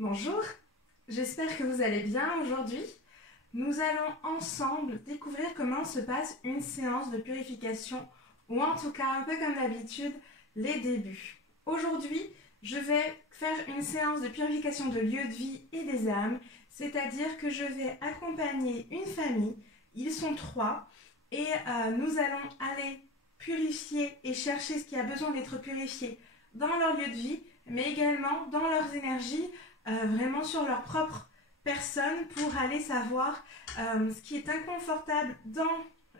Bonjour, j'espère que vous allez bien aujourd'hui. Nous allons ensemble découvrir comment se passe une séance de purification ou en tout cas un peu comme d'habitude les débuts. Aujourd'hui, je vais faire une séance de purification de lieux de vie et des âmes, c'est-à-dire que je vais accompagner une famille, ils sont 3 et nous allons aller purifier et chercher ce qui a besoin d'être purifié dans leur lieu de vie, mais également dans leurs énergies, vraiment sur leur propre personne pour aller savoir ce qui est inconfortable dans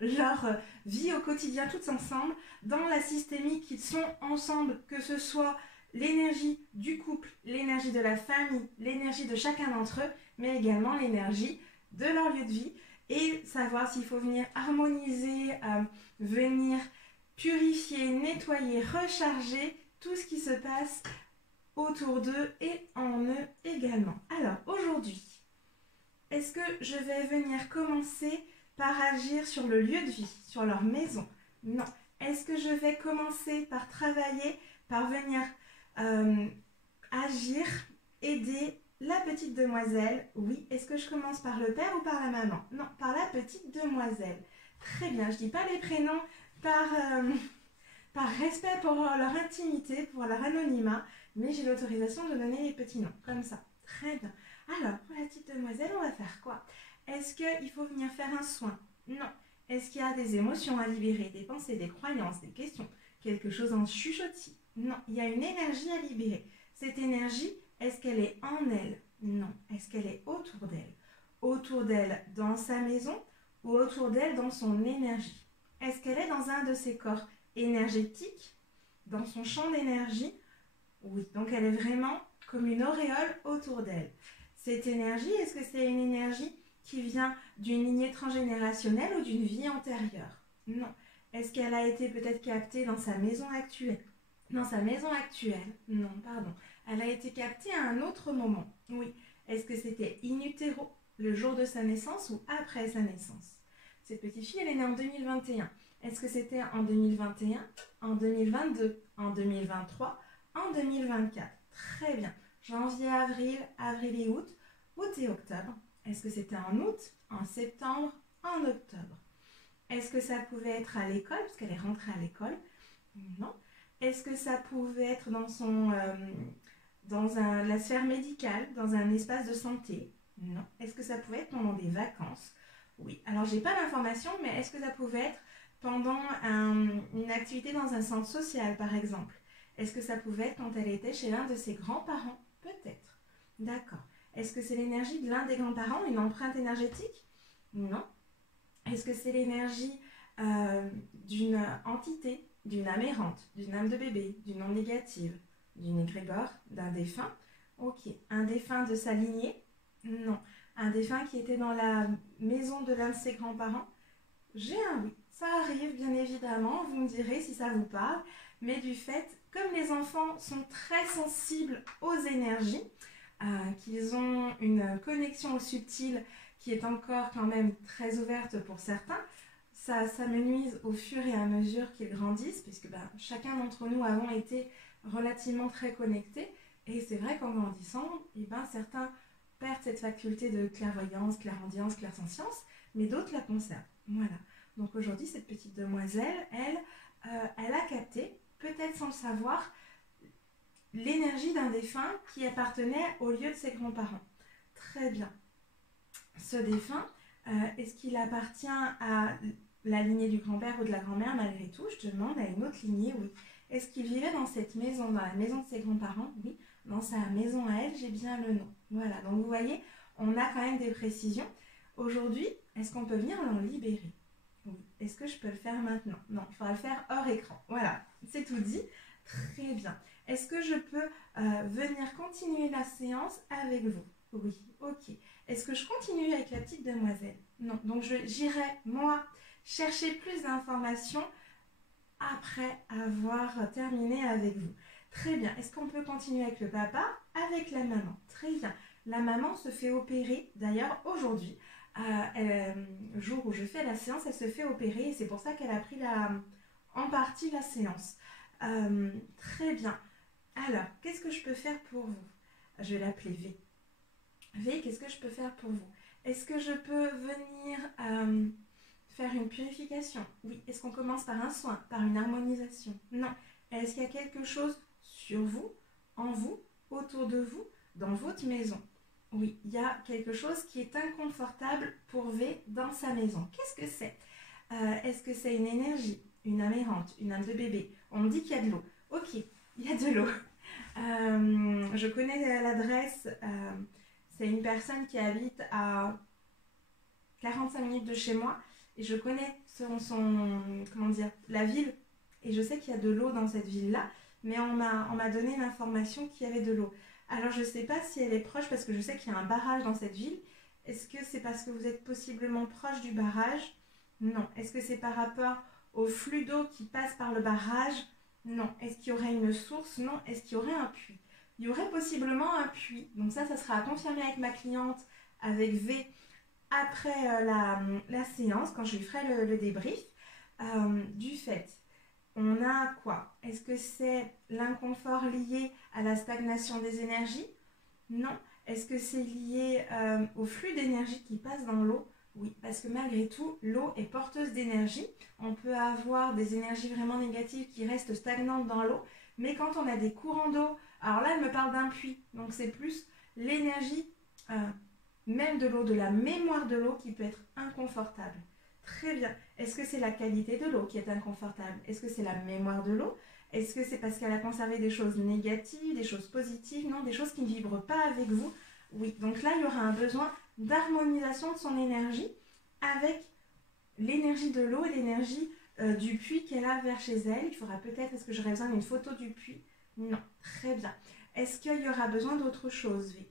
leur vie au quotidien tous ensemble, dans la systémique qu'ils sont ensemble, que ce soit l'énergie du couple, l'énergie de la famille, l'énergie de chacun d'entre eux, mais également l'énergie de leur lieu de vie et savoir s'il faut venir harmoniser, venir purifier, nettoyer, recharger tout ce qui se passe autour d'eux et en eux également. Alors aujourd'hui, est-ce que je vais venir commencer par agir sur le lieu de vie, sur leur maison? Non. Est-ce que je vais commencer par travailler, par venir agir, aider la petite demoiselle? Oui. Est-ce que je commence par le père ou par la maman? Non, par la petite demoiselle. Très bien, je ne dis pas les prénoms par respect pour leur intimité, pour leur anonymat, mais j'ai l'autorisation de donner les petits noms, comme ça. Très bien. Alors, pour la petite demoiselle, on va faire quoi? Est-ce qu'il faut venir faire un soin? Non. Est-ce qu'il y a des émotions à libérer, des pensées, des croyances, des questions, quelque chose en chuchotis? Non. Il y a une énergie à libérer. Cette énergie, est-ce qu'elle est en elle? Non. Est-ce qu'elle est autour d'elle? Autour d'elle dans sa maison ou autour d'elle dans son énergie? Est-ce qu'elle est dans un de ses corps énergétiques, dans son champ d'énergie? Oui. Donc elle est vraiment comme une auréole autour d'elle. Cette énergie, est-ce que c'est une énergie qui vient d'une lignée transgénérationnelle ou d'une vie antérieure? Non. Est-ce qu'elle a été peut-être captée dans sa maison actuelle? Dans sa maison actuelle? Non, pardon. Elle a été captée à un autre moment? Oui. Est-ce que c'était in utero, le jour de sa naissance ou après sa naissance? Cette petite fille, elle est née en 2021. Est-ce que c'était en 2021, en 2022, en 2023, en 2024? Très bien. Janvier, avril et août et octobre. Est-ce que c'était en août, en septembre, en octobre? Est-ce que ça pouvait être à l'école, parce qu'elle est rentrée à l'école? Non. Est-ce que ça pouvait être dans la sphère médicale, dans un espace de santé? Non. Est-ce que ça pouvait être pendant des vacances? Oui. Alors, j'ai pas l'information, mais est-ce que ça pouvait être pendant une activité dans un centre social, par exemple? Est-ce que ça pouvait être quand elle était chez l'un de ses grands-parents? Peut-être. D'accord. Est-ce que c'est l'énergie de l'un des grands-parents, une empreinte énergétique? Non. Est-ce que c'est l'énergie d'une entité, d'une âme errante, d'une âme de bébé, d'une onde négative, d'une égrégore, d'un défunt? Ok. Un défunt de sa lignée? Non. Un défunt qui était dans la maison de l'un de ses grands-parents? J'ai un oui. Ça arrive, bien évidemment. Vous me direz si ça vous parle. Mais du fait, comme les enfants sont très sensibles aux énergies, qu'ils ont une connexion au subtil qui est encore quand même très ouverte pour certains, ça s'amenuise au fur et à mesure qu'ils grandissent, puisque chacun d'entre nous avons été relativement très connectés, et c'est vrai qu'en grandissant, certains perdent cette faculté de clairvoyance, clairaudience, clairsentience, mais d'autres la conservent. Voilà. Donc aujourd'hui, cette petite demoiselle, elle a capté, peut-être sans le savoir, l'énergie d'un défunt qui appartenait au lieu de ses grands-parents. Très bien. Ce défunt, est-ce qu'il appartient à la lignée du grand-père ou de la grand-mère malgré tout? Je demande à une autre lignée, oui. Est-ce qu'il vivait dans cette maison, dans la maison de ses grands-parents? Oui. Dans sa maison à elle, j'ai bien le nom. Voilà, donc vous voyez, on a quand même des précisions. Aujourd'hui, est-ce qu'on peut venir l'en libérer? Oui. Est-ce que je peux le faire maintenant? Non, il faudra le faire hors écran. Voilà, c'est tout dit. Très bien. Est-ce que je peux venir continuer la séance avec vous? Oui, ok. Est-ce que je continue avec la petite demoiselle? Non. Donc j'irai, moi, chercher plus d'informations après avoir terminé avec vous. Très bien. Est-ce qu'on peut continuer avec le papa? Avec la maman. Très bien. La maman se fait opérer, d'ailleurs, aujourd'hui. Le jour où je fais la séance, elle se fait opérer et c'est pour ça qu'elle a pris en partie la séance. Très bien. Alors, qu'est-ce que je peux faire pour vous? Je vais l'appeler V. V, qu'est-ce que je peux faire pour vous? Est-ce que je peux venir faire une purification? Oui. Est-ce qu'on commence par un soin, par une harmonisation? Non. Est-ce qu'il y a quelque chose sur vous, en vous, autour de vous, dans votre maison? Oui, il y a quelque chose qui est inconfortable pour V dans sa maison. Qu'est-ce que c'est? Est-ce que c'est une énergie, une âme errante, une âme de bébé? On me dit qu'il y a de l'eau. Ok, il y a de l'eau. Je connais l'adresse. C'est une personne qui habite à 45 minutes de chez moi. Et je connais comment dire, la ville. Et je sais qu'il y a de l'eau dans cette ville-là. Mais on m'a donné l'information qu'il y avait de l'eau. Alors je ne sais pas si elle est proche parce que je sais qu'il y a un barrage dans cette ville. Est-ce que c'est parce que vous êtes possiblement proche du barrage? Non. Est-ce que c'est par rapport au flux d'eau qui passe par le barrage? Non. Est-ce qu'il y aurait une source? Non. Est-ce qu'il y aurait un puits? Il y aurait possiblement un puits. Donc ça sera à confirmer avec ma cliente, avec V, après la séance, quand je lui ferai le débrief. Du fait, on a quoi? Est-ce que c'est l'inconfort lié à la stagnation des énergies? Non. Est-ce que c'est lié au flux d'énergie qui passe dans l'eau? Oui, parce que malgré tout, l'eau est porteuse d'énergie. On peut avoir des énergies vraiment négatives qui restent stagnantes dans l'eau, mais quand on a des courants d'eau, alors là, elle me parle d'un puits, donc c'est plus l'énergie même de l'eau, de la mémoire de l'eau qui peut être inconfortable. Très bien. Est-ce que c'est la qualité de l'eau qui est inconfortable? Est-ce que c'est la mémoire de l'eau? Est-ce que c'est parce qu'elle a conservé des choses négatives, des choses positives? Non, des choses qui ne vibrent pas avec vous? Oui, donc là, il y aura un besoin d'harmonisation de son énergie avec l'énergie de l'eau et l'énergie du puits qu'elle a vers chez elle. Il faudra peut-être, est-ce que j'aurai besoin d'une photo du puits? Non, très bien. Est-ce qu'il y aura besoin d'autre chose, V?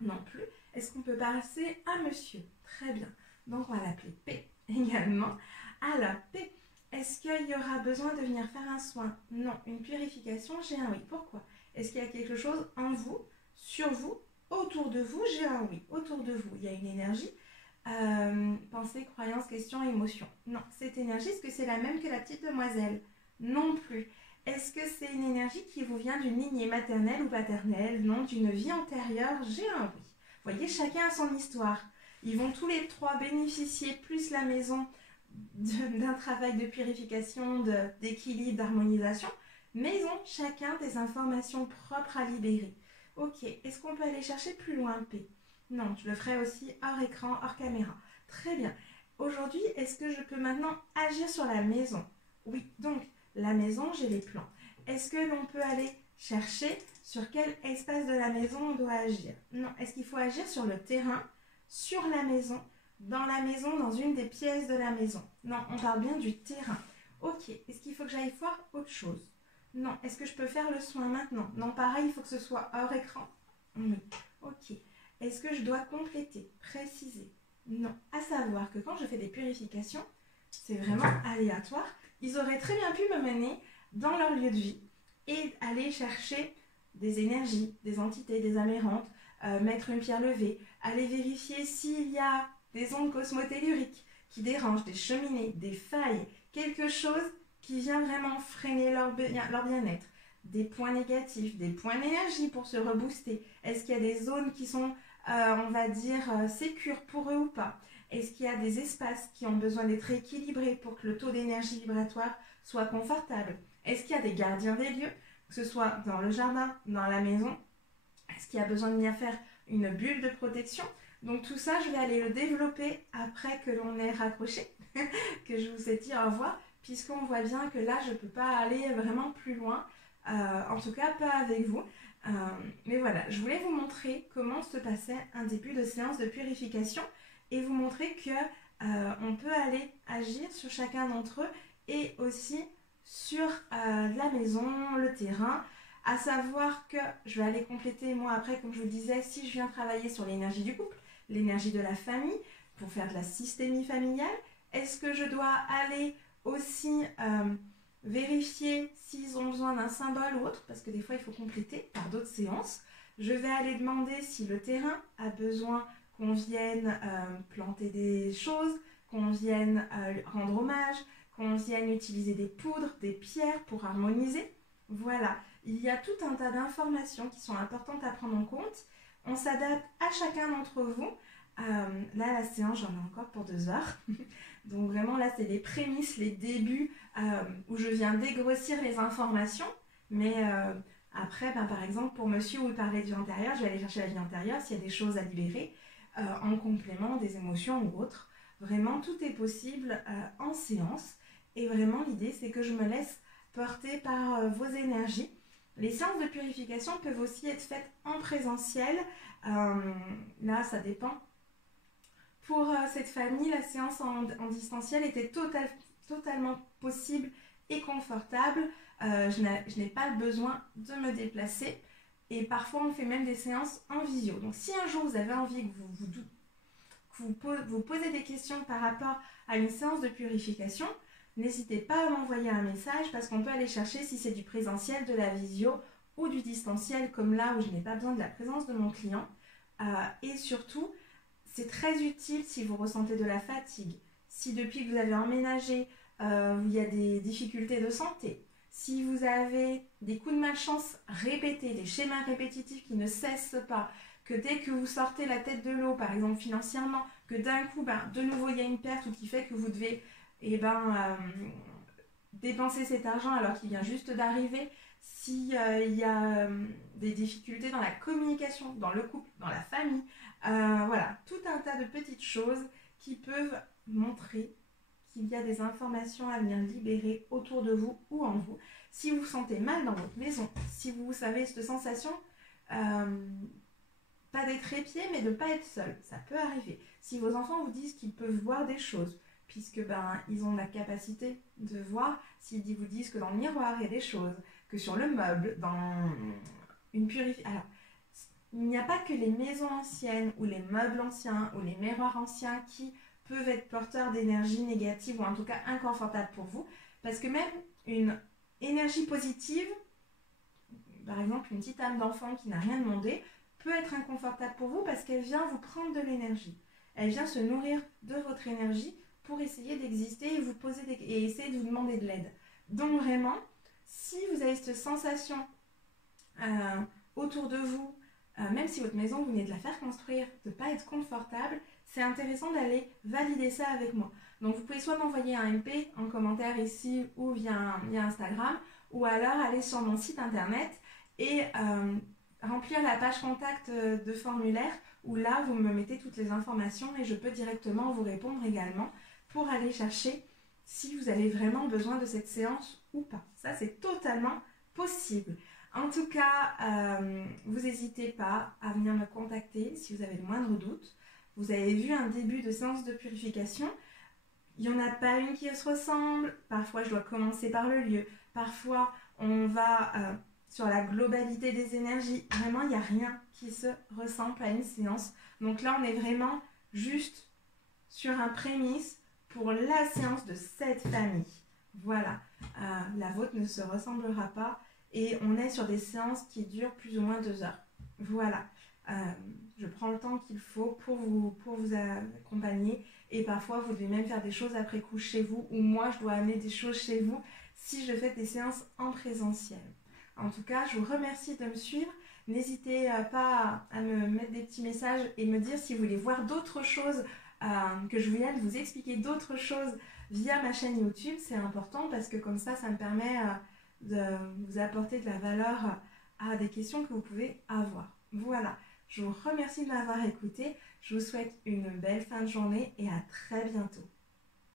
Non plus. Est-ce qu'on peut passer à monsieur? Très bien. Donc on va l'appeler P également. Alors, P, est-ce qu'il y aura besoin de venir faire un soin? Non. Une purification? J'ai un oui. Pourquoi? Est-ce qu'il y a quelque chose en vous, sur vous, autour de vous? J'ai un oui. Autour de vous, il y a une énergie. Pensée, croyance, question, émotion. Non. Cette énergie, est-ce que c'est la même que la petite demoiselle? Non plus. Est-ce que c'est une énergie qui vous vient d'une lignée maternelle ou paternelle? Non. D'une vie antérieure? J'ai un oui. Vous voyez, chacun a son histoire. Ils vont tous les trois bénéficier, plus la maison, d'un travail de purification, d'équilibre, d'harmonisation, mais ils ont chacun des informations propres à libérer. Ok, est-ce qu'on peut aller chercher plus loin, P? Non, je le ferai aussi hors écran, hors caméra. Très bien. Aujourd'hui, est-ce que je peux maintenant agir sur la maison? Oui, donc la maison, j'ai les plans. Est-ce que l'on peut aller chercher sur quel espace de la maison on doit agir? Non. Est-ce qu'il faut agir sur le terrain, sur la maison, dans une des pièces de la maison? Non, on parle bien du terrain. Ok. Est-ce qu'il faut que j'aille voir autre chose? Non. Est-ce que je peux faire le soin maintenant? Non, pareil, il faut que ce soit hors écran. Oui. Ok. Est-ce que je dois compléter, préciser? Non. À savoir que quand je fais des purifications, c'est vraiment aléatoire. Ils auraient très bien pu me mener dans leur lieu de vie et aller chercher des énergies, des entités, des âmes errantes, mettre une pierre levée, aller vérifier s'il y a des ondes cosmotelluriques qui dérangent, des cheminées, des failles, quelque chose qui vient vraiment freiner leur bien-être, des points négatifs, des points d'énergie pour se rebooster. Est-ce qu'il y a des zones qui sont, on va dire, sécures pour eux ou pas? Est-ce qu'il y a des espaces qui ont besoin d'être équilibrés pour que le taux d'énergie vibratoire soit confortable? Est-ce qu'il y a des gardiens des lieux, que ce soit dans le jardin, dans la maison? Est-ce qu'il y a besoin de venir faire une bulle de protection? Donc tout ça, je vais aller le développer après que l'on ait raccroché, que je vous ai dit au revoir, puisqu'on voit bien que là, je ne peux pas aller vraiment plus loin, en tout cas pas avec vous. Mais voilà, je voulais vous montrer comment se passait un début de séance de purification et vous montrer que on peut aller agir sur chacun d'entre eux et aussi sur la maison, le terrain. À savoir que je vais aller compléter moi après, comme je vous le disais, si je viens travailler sur l'énergie du couple, l'énergie de la famille, pour faire de la systémie familiale, est-ce que je dois aller aussi vérifier s'ils ont besoin d'un symbole ou autre, parce que des fois il faut compléter par d'autres séances. Je vais aller demander si le terrain a besoin qu'on vienne planter des choses, qu'on vienne rendre hommage, qu'on vienne utiliser des poudres, des pierres pour harmoniser. Voilà, il y a tout un tas d'informations qui sont importantes à prendre en compte. On s'adapte à chacun d'entre vous. Là, la séance, j'en ai encore pour 2 heures. Donc vraiment, là, c'est les prémices, les débuts où je viens dégrossir les informations. Mais après, par exemple, pour monsieur où il parlait de vie antérieure, je vais aller chercher la vie antérieure s'il y a des choses à libérer en complément des émotions ou autres. Vraiment, tout est possible en séance. Et vraiment, l'idée, c'est que je me laisse porter par vos énergies. Les séances de purification peuvent aussi être faites en présentiel. Là, ça dépend. Pour cette famille, la séance en distanciel était totalement possible et confortable. Je n'ai pas le besoin de me déplacer. Et parfois, on fait même des séances en visio. Donc, si un jour, vous avez envie que vous posez des questions par rapport à une séance de purification, n'hésitez pas à m'envoyer un message parce qu'on peut aller chercher si c'est du présentiel, de la visio ou du distanciel comme là où je n'ai pas besoin de la présence de mon client. Et surtout, c'est très utile si vous ressentez de la fatigue, si depuis que vous avez emménagé, il y a des difficultés de santé, si vous avez des coups de malchance répétés, des schémas répétitifs qui ne cessent pas, que dès que vous sortez la tête de l'eau, par exemple financièrement, que d'un coup, de nouveau, il y a une perte ou qui fait que vous devez dépenser cet argent alors qu'il vient juste d'arriver, s'il y a des difficultés dans la communication, dans le couple, dans la famille, voilà, tout un tas de petites choses qui peuvent montrer qu'il y a des informations à venir libérer autour de vous ou en vous. Si vous vous sentez mal dans votre maison, si vous savez cette sensation, pas d'être trépied, mais de ne pas être seul, ça peut arriver. Si vos enfants vous disent qu'ils peuvent voir des choses, puisque ils ont la capacité de voir, s'ils vous disent que dans le miroir il y a des choses, que sur le meuble, dans une purification. Alors, il n'y a pas que les maisons anciennes ou les meubles anciens ou les miroirs anciens qui peuvent être porteurs d'énergie négative ou en tout cas inconfortable pour vous, parce que même une énergie positive, par exemple une petite âme d'enfant qui n'a rien demandé, peut être inconfortable pour vous parce qu'elle vient vous prendre de l'énergie. Elle vient se nourrir de votre énergie pour essayer d'exister et vous poser et essayer de vous demander de l'aide. Donc vraiment, si vous avez cette sensation autour de vous, même si votre maison, vous venez de la faire construire, de ne pas être confortable, c'est intéressant d'aller valider ça avec moi. Donc vous pouvez soit m'envoyer un MP en commentaire ici ou via Instagram, ou alors aller sur mon site internet et remplir la page contact de formulaire où là vous me mettez toutes les informations et je peux directement vous répondre également pour aller chercher si vous avez vraiment besoin de cette séance ou pas. Ça, c'est totalement possible. En tout cas, vous n'hésitez pas à venir me contacter si vous avez le moindre doute. Vous avez vu un début de séance de purification. Il n'y en a pas une qui se ressemble. Parfois, je dois commencer par le lieu. Parfois, on va sur la globalité des énergies. Vraiment, il n'y a rien qui se ressemble à une séance. Donc là, on est vraiment juste sur un prémisse pour la séance de cette famille. Voilà. La vôtre ne se ressemblera pas. Et on est sur des séances qui durent plus ou moins 2 heures. Voilà. Je prends le temps qu'il faut pour vous accompagner. Et parfois, vous devez même faire des choses après coup chez vous. Ou moi, je dois amener des choses chez vous si je fais des séances en présentiel. En tout cas, je vous remercie de me suivre. N'hésitez pas à me mettre des petits messages et me dire si vous voulez voir d'autres choses, que je vienne vous expliquer d'autres choses via ma chaîne YouTube. C'est important parce que comme ça me permet de vous apporter de la valeur à des questions que vous pouvez avoir. Voilà, je vous remercie de m'avoir écouté. Je vous souhaite une belle fin de journée et à très bientôt.